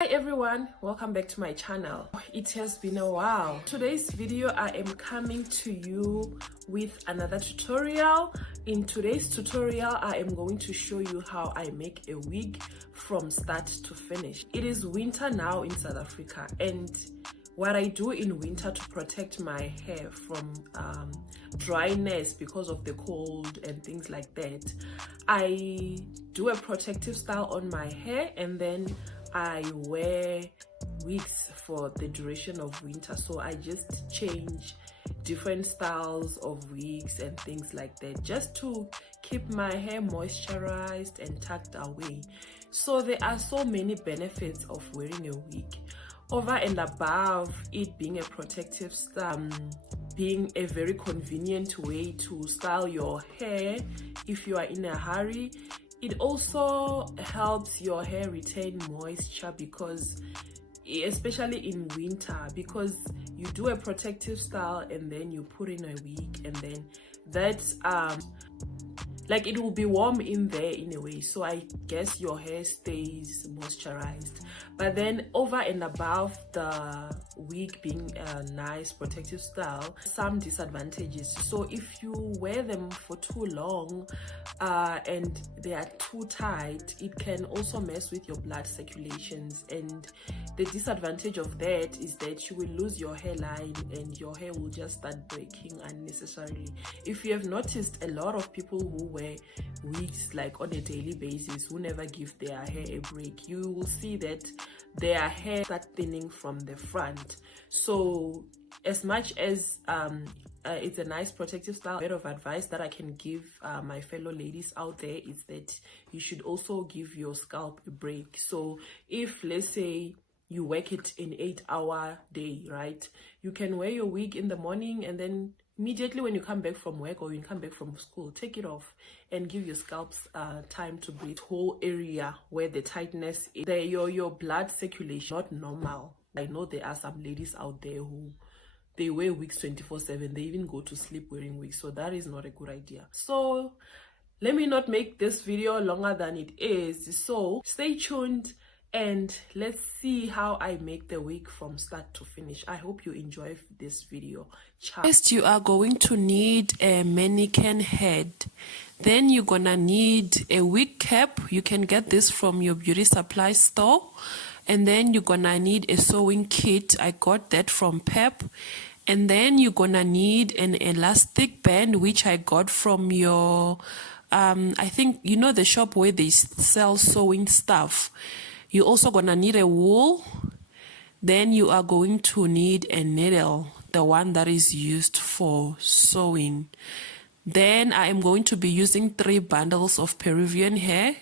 Hi everyone, welcome back to my channel. It has been a while. Today's video I am coming to you with another tutorial. In today's tutorial I am going to show you how I make a wig from start to finish. It is winter now in South Africa, and what I do in winter to protect my hair from dryness because of the cold and things like that, I do a protective style on my hair, and then I wear wigs for the duration of winter. So I just change different styles of wigs and things like that, just to keep my hair moisturized and tucked away. So there are so many benefits of wearing a wig, over and above it being a protective style, being a very convenient way to style your hair if you are in a hurry. It also helps your hair retain moisture, because especially in winter, because you do a protective style and then you put in a wig, and then that's like it will be warm in there in a way, so I guess your hair stays moisturized. But then over and above the wig being a nice protective style, some disadvantages. So if you wear them for too long and they are too tight, it can also mess with your blood circulations, and the disadvantage of that is that you will lose your hairline and your hair will just start breaking unnecessarily. If you have noticed, a lot of people who wear wigs like on a daily basis, who never give their hair a break, you will see that their hair start thinning from the front. So as much as it's a nice protective style, a bit of advice that I can give my fellow ladies out there is that you should also give your scalp a break. So if, let's say, you work it in 8-hour day, right, you can wear your wig in the morning, and then immediately when you come back from work or you come back from school, take it off and give your scalps time to breathe. Whole area where the tightness is, your blood circulation not normal. I know there are some ladies out there who they wear wigs 24/7. They even go to sleep wearing wigs, so that is not a good idea. So let me not make this video longer than it is, so stay tuned and let's see how I make the wig from start to finish. I hope you enjoy this video. First, you are going to need a mannequin head. Then you're gonna need a wig cap. You can get this from your beauty supply store. And then you're gonna need a sewing kit. I got that from Pep. And then you're gonna need an elastic band, which I got from your I think you know the shop where they sell sewing stuff. You're also gonna need a wool. Then you are going to need a needle, the one that is used for sewing. Then I am going to be using 3 bundles of Peruvian hair,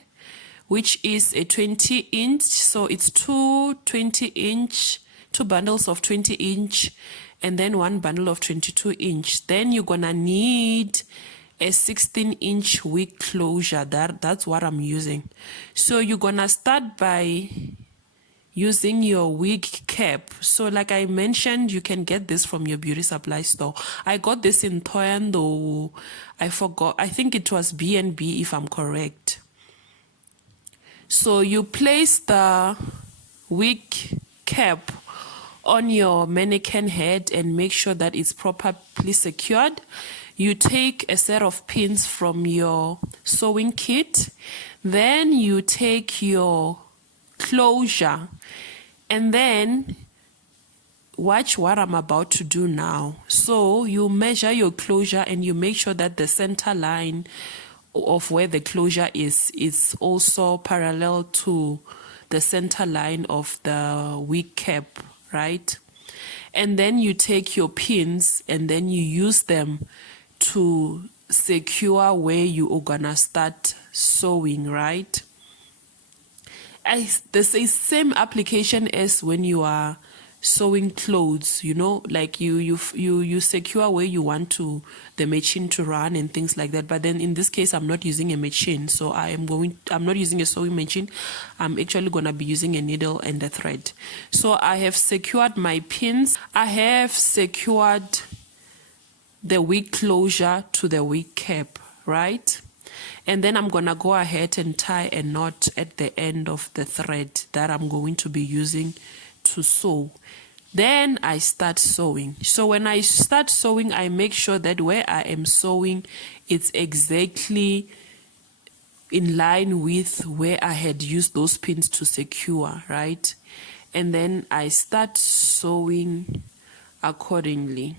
which is a 20-inch. So it's two bundles of 20-inch, and then 1 bundle of 22-inch. Then you're gonna need a 16-inch wig closure. That's what I'm using. So you're gonna start by using your wig cap. So like I mentioned, you can get this from your beauty supply store. I got this in Thoyando. I forgot, I think it was B&B if I'm correct. So you place the wig cap on your mannequin head and make sure that it's properly secured. You take a set of pins from your sewing kit. Then you take your closure, and then watch what I'm about to do now. So you measure your closure and you make sure that the center line of where the closure is also parallel to the center line of the wig cap, right? And then you take your pins and then you use them to secure where you are gonna start sewing, right? This is same application as when you are sewing clothes, you know, like you secure where you want the machine to run and things like that. But then in this case, I'm not using a machine, so I'm not using a sewing machine. I'm actually gonna be using a needle and a thread. So I have secured my pins. I have secured the wig closure to the wig cap, right? And then I'm gonna go ahead and tie a knot at the end of the thread that I'm going to be using to sew. Then I start sewing. So when I start sewing, I make sure that where I am sewing, it's exactly in line with where I had used those pins to secure, right? And then I start sewing accordingly.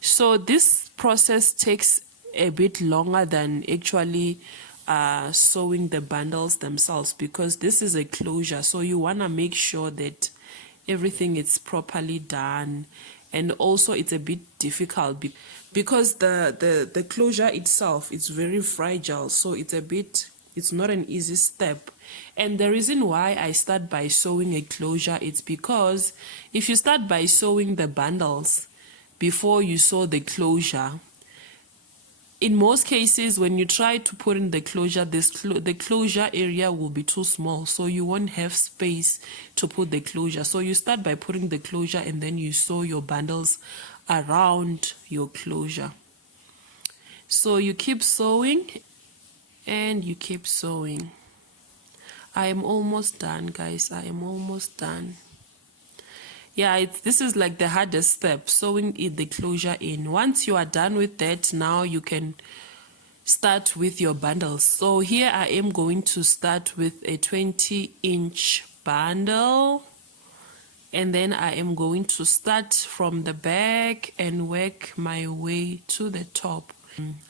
So this process takes a bit longer than actually sewing the bundles themselves, because this is a closure, so you want to make sure that everything is properly done. And also it's a bit difficult because the closure itself is very fragile, so it's not an easy step. And the reason why I start by sewing a closure, it's because if you start by sewing the bundles before you sew the closure, in most cases when you try to put in the closure, the closure area will be too small, so you won't have space to put the closure. So you start by putting the closure and then you sew your bundles around your closure. So you keep sewing and you keep sewing. I am almost done, guys. I am almost done. Yeah, this is like the hardest step, sewing the closure in. Once you are done with that, now you can start with your bundles. So here I am going to start with a 20-inch bundle, and then I am going to start from the back and work my way to the top.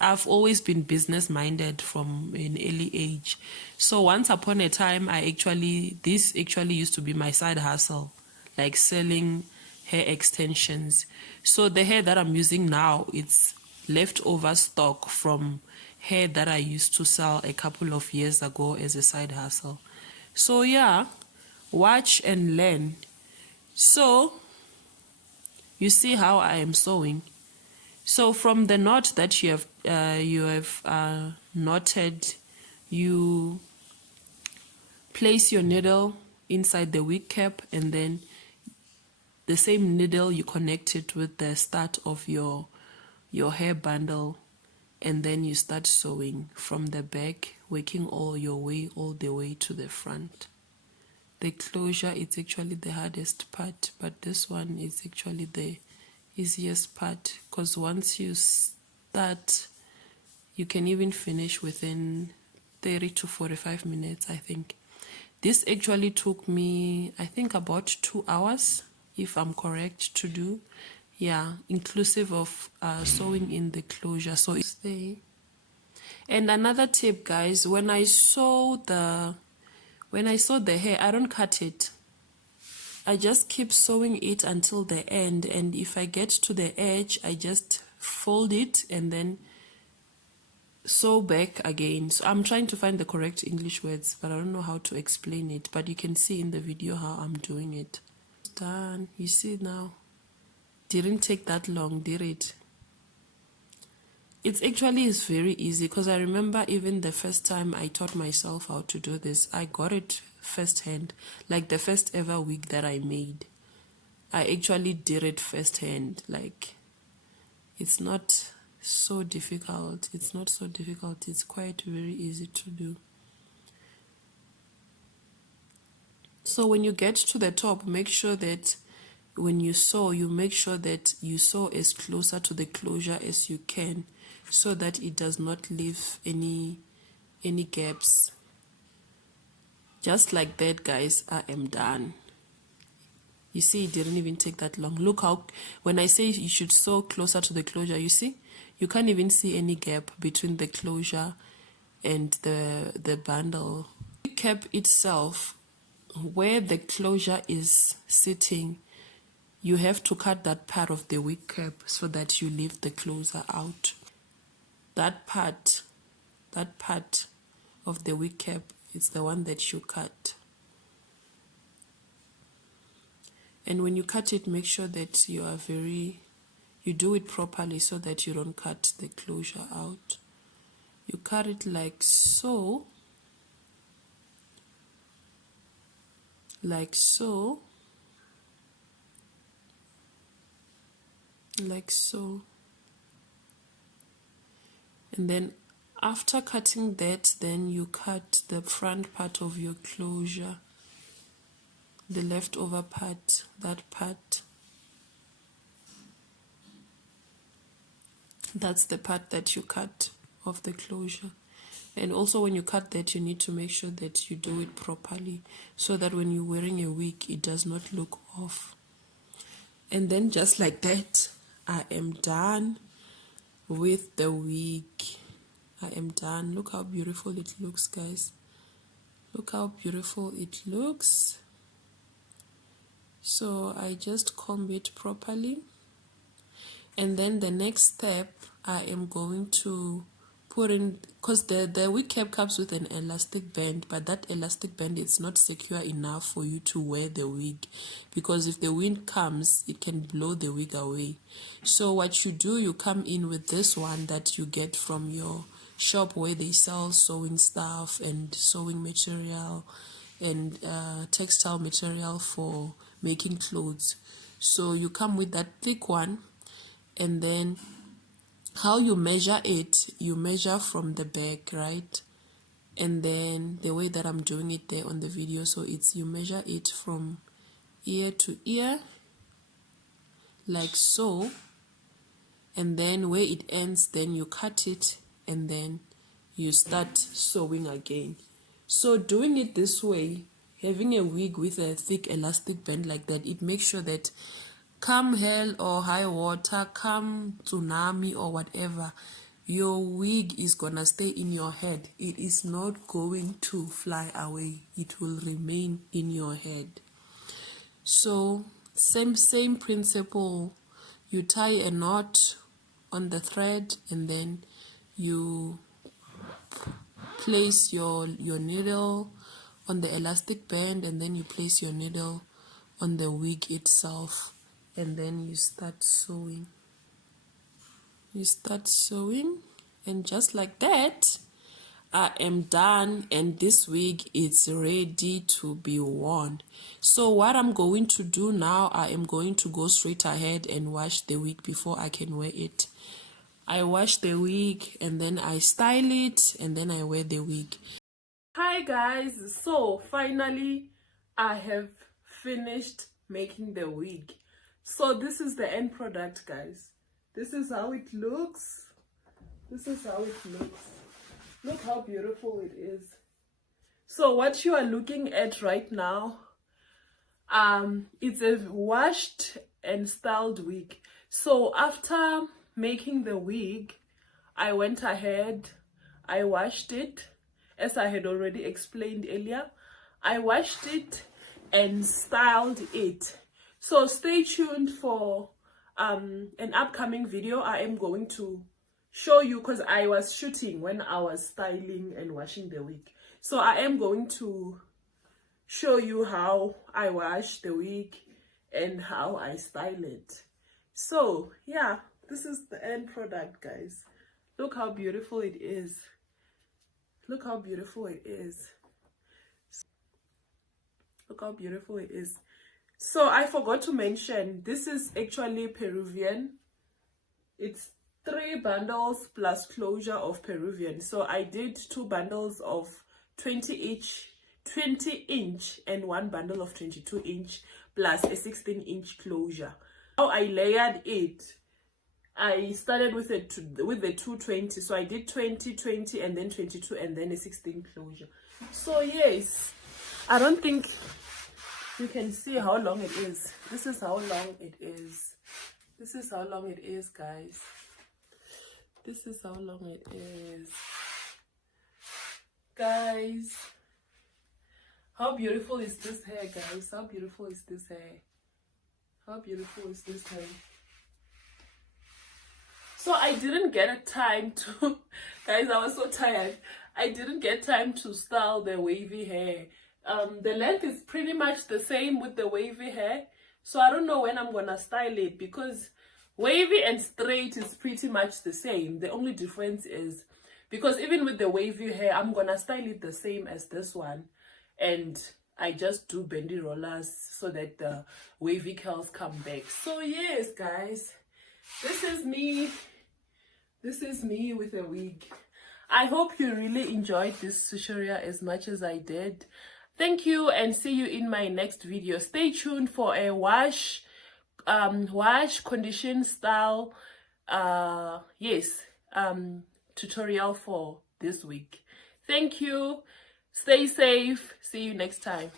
I've always been business minded from an early age. So once upon a time, this actually used to be my side hustle, like selling hair extensions. So the hair that I'm using now, it's leftover stock from hair that I used to sell a couple of years ago as a side hustle. So yeah, watch and learn. So you see how I am sewing. So from the knot that you have knotted, you place your needle inside the wig cap, and then the same needle you connect it with the start of your hair bundle, and then you start sewing from the back, working all the way to the front. The closure is actually the hardest part, but this one is actually the easiest part, because once you start, you can even finish within 30 to 45 minutes, I think. This actually took me, I think, about 2 hours, if I'm correct, to do. Yeah, inclusive of sewing in the closure. So it's there. And another tip, guys, when I sew the hair, I don't cut it. I just keep sewing it until the end, and if I get to the edge, I just fold it and then sew back again. So I'm trying to find the correct English words, but I don't know how to explain it, but you can see in the video how I'm doing it. Done. You see now? Didn't take that long, did it? It actually is very easy, because I remember even the first time I taught myself how to do this, I got it firsthand. Like the first ever wig that I made, I actually did it firsthand. Like, it's not so difficult. It's not so difficult. It's quite very easy to do. So when you get to the top, make sure that when you sew, you make sure that you sew as closer to the closure as you can, so that it does not leave any gaps. Just like that, guys, I am done. You see, it didn't even take that long. Look how, when I say you should sew closer to the closure, you see, you can't even see any gap between the closure and the bundle. The cap itself, where the closure is sitting, you have to cut that part of the wig cap so that you leave the closure out. That part of the wig cap is the one that you cut. And when you cut it, make sure that you do it properly so that you don't cut the closure out. You cut it like so, like so, like so. And then After cutting that, then you cut the front part of your closure, the leftover part, that part. That's the part that you cut of the closure. And also when you cut that, you need to make sure that you do it properly so that when you're wearing a wig, it does not look off. And then just like that, I am done with the wig. I am done. Look how beautiful it looks, guys. Look how beautiful it looks. So I just comb it properly. And then the next step, I am going to put in, because the wig cap comes with an elastic band, but that elastic band is not secure enough for you to wear the wig, because if the wind comes, it can blow the wig away. So what you do, you come in with this one that you get from your shop where they sell sewing stuff and sewing material and textile material for making clothes. So you come with that thick one, and then how you measure it, you measure from the back, right? And then the way that I'm doing it there on the video, so it's you measure it from ear to ear like so, and then where it ends, then you cut it and then you start sewing again. So doing it this way, having a wig with a thick elastic band like that, it makes sure that come hell or high water, come tsunami or whatever, your wig is gonna stay in your head. It is not going to fly away. It will remain in your head. So same principle. You tie a knot on the thread, and then you place your needle on the elastic band, and then you place your needle on the wig itself, and then you start sewing. You start sewing, and just like that, I am done, and this wig is ready to be worn. So what I'm going to do now, I am going to go straight ahead and wash the wig before I can wear it. I wash the wig and then I style it and then I wear the wig. Hi guys, so finally I have finished making the wig. So this is the end product, guys. This is how it looks. This is how it looks. Look how beautiful it is. So what you are looking at right now, it's a washed and styled wig. So after making the wig, I went ahead, I washed it, as I had already explained earlier. I washed it and styled it. So stay tuned for an upcoming video. I am going to show you, because I was shooting when I was styling and washing the wig. So I am going to show you how I wash the wig and how I style it. So yeah, this is the end product, guys. Look how beautiful it is. Look how beautiful it is. Look how beautiful it is. So I forgot to mention, this is actually Peruvian. It's 3 bundles plus closure of Peruvian. So I did 2 bundles of 20 inch and 1 bundle of 22 inch plus a 16-inch closure. How I layered it, I started with the 220. So I did 20, 20 and then 22 and then a 16 closure. So yes, I don't think you can see how long it is. This is how long it is. This is how long it is, guys. This is how long it is. Guys, how beautiful is this hair, guys? How beautiful is this hair? How beautiful is this hair? So I didn't get a time to, guys, I was so tired. I didn't get time to style the wavy hair. The length is pretty much the same with the wavy hair. So I don't know when I'm gonna style it, because wavy and straight is pretty much the same. The only difference is, because even with the wavy hair, I'm gonna style it the same as this one. And I just do bendy rollers so that the wavy curls come back. So yes, guys, this is me. This is me with a wig. I hope you really enjoyed this tutorial as much as I did. Thank you, and see you in my next video. Stay tuned for a wash condition style tutorial for this week. Thank you. Stay safe. See you next time.